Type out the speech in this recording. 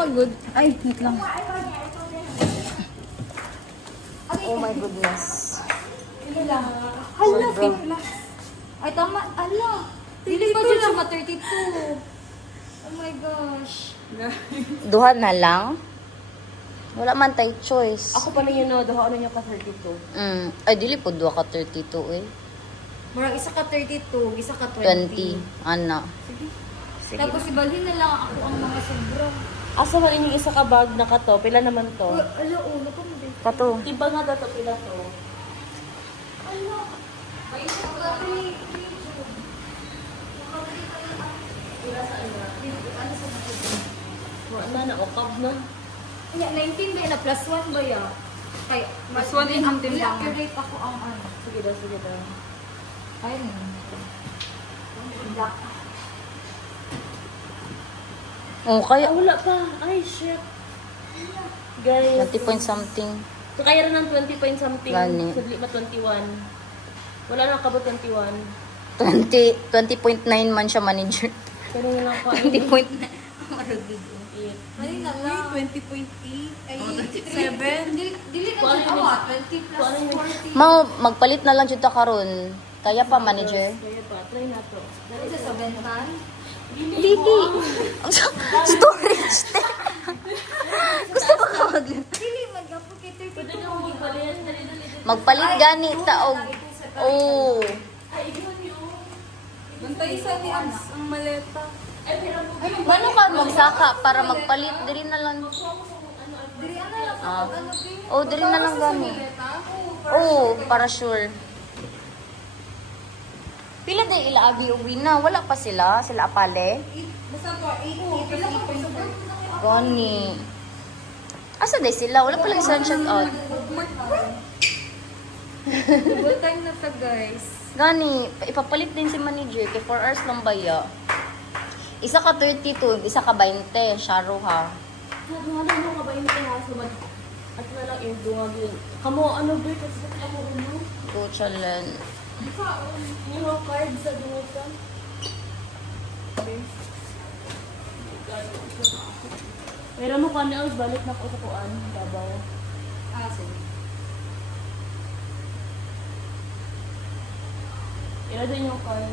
Tama, good. Ay, wait lang. Oh my goodness. Hala, Sobra. Ay, tama. Ala. Dili pa dyan siya ma-32. Oh my gosh. Duha na lang? Wala man tayo choice. Ako pa na yun, no? Duha ano niya ka 32. Ay, dili po duha ka 32 eh. Murag isa ka 32, isa ka 20. 20. Ana. Sige. Tapos ibalhin na lang ako ang mga sobra. Asa man inyong isa ka bag na kato? Pila naman to? Ala, ulo ko mo din. Kato. Tiba nga dato pila to. Ala. May isa ka rin. Wala na, okab na. Kaya 19 ba yun? Plus 1 ba yan? Kaya, Plus 1 din ang timbang. I-accurate ako ang ano. Sige daw, sige daw. Ayun. Oh, kaya Ah, wala pa. Ay, shit. Guys. 20 point something. So, kaya rin ng 20 point something. Gani. Sudli ma 21. Wala na ka ba 21? 20.9 man siya manager. Pero nga lang pa. 20.9. Mali na lang. 20.8 ay 7. Dili na Kuha dyan na yun. awa. 20 plus Kuha na yun. 40. Mao, magpalit na lang jud ta karon. Kaya pa manager. Kaya pa, try na to. Ano siya sa bentan? Didi. Ang storage. Gusto ko ka Dili, mag-apo kay 32. Pwede ka magpalit. magpalit gani taog. Oh. Bantay isa ni Abs ang maleta. Paano ka magsaka para magpalit diri na lang. Dili, ano lang. Ah. Ano, Dili? Oh, diri na lang gani. Oh, para sure. Pila din ila agi uwi na, wala pa sila, sila apale. Basta to 8 Pila ka pa sa Gani. Asa day sila? Wala pa lang isang shout out. Full time na to, guys. Gani, ipapalit din si manager kay 4 hours lang baya. Isa ka 32, isa ka 20, sharo ha. Dunga mo ka ba yung ha? So, at na lang yung dunga yun. Kamo, ano ba? Kasi kamo, ano? Go chalan. Yung mga card sa dunga ka. Pero mo ka na, balik na ko sa kuan. Dabaw. Ah, sige. Ila din yung card.